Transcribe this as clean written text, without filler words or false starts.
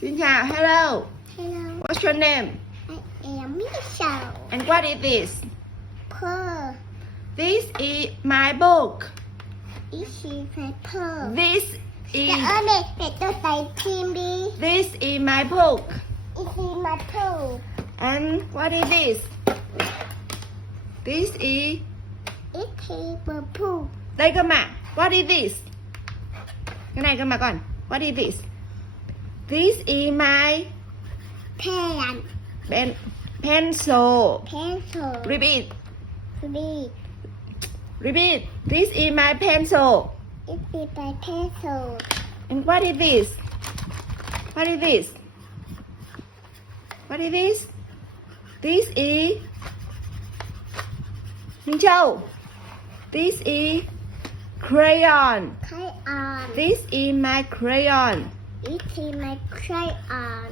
Xin chào, hello. Hello, What's your name? I am Michelle. And what is this? Pearl. This is my book. This is my pearl. This แต่ is เด็กตัวใส่ครีมดี this is my book. This is my pearl. And what is this? This is It is purple. đây cơ mà. What is this? Cái này cơ mà con. What is this? This is my pencil. Pencil. Repeat. Read. Repeat. This is my pencil. It is my pencil. And what is this? What is this? What is this? This is Minh Châu. This is crayon. Crayon. This is my crayon. It is my crayon.